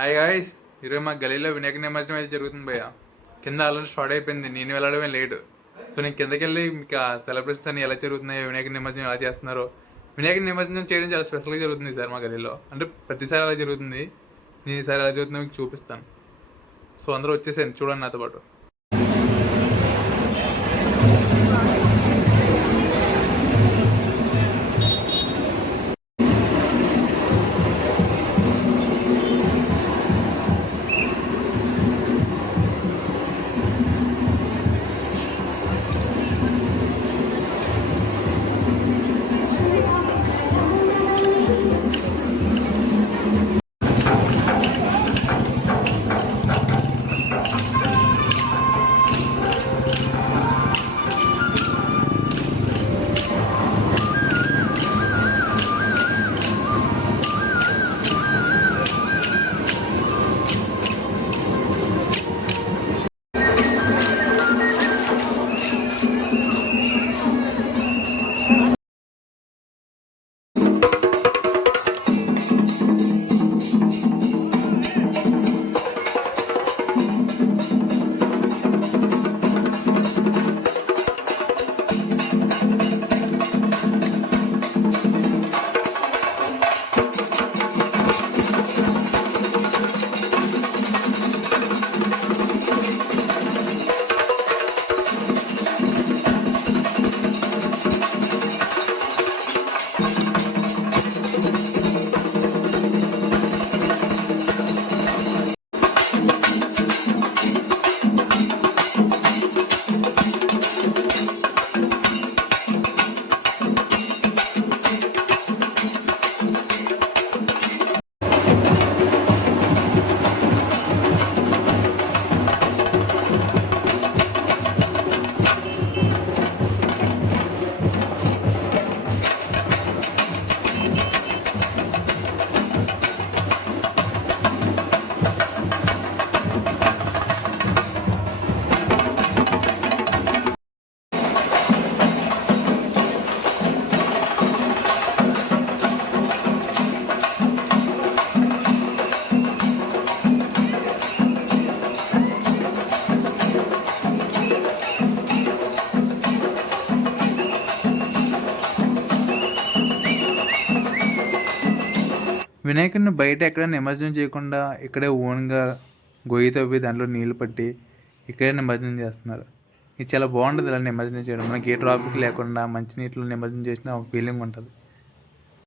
Hi guys, ఈరోజు మా గలీలో వినాయక నిమజ్జనం అయితే జరుగుతుంది భయ్య. కింద ఆల్రెడీ స్టార్ట్ అయిపోయింది, నేను వెళ్ళడమే లేట్. సో నేను కిందకి వెళ్ళి మీకు ఆ సెలబ్రేషన్స్ అన్ని ఎలా జరుగుతున్నాయో, వినాయక నిమజ్జనం ఎలా చేస్తున్నారో. వినాయక నిమజ్జనం చేయడం చాలా స్పెషల్గా జరుగుతుంది సార్ మా గలీలో. అంటే ప్రతిసారి అలా జరుగుతుంది, నేను ఈసారి ఎలా జరుగుతుందో మీకు చూపిస్తాను. సో అందరూ వచ్చేసాను, చూడండి నాతో పాటు. వినాయకుడిని బయట ఎక్కడ నిమజ్జనం చేయకుండా ఇక్కడే ఓన్గా గొయ్యి తవ్వి దాంట్లో నీళ్లు పట్టి ఇక్కడే నిమజ్జనం చేస్తున్నారు. ఇది చాలా బాగుంటుంది ఇలా నిమజ్జనం చేయడం. మనకి ఏ ట్రాఫిక్ లేకుండా మంచి నీటిలో నిమజ్జనం చేసిన ఒక ఫీలింగ్ ఉంటుంది.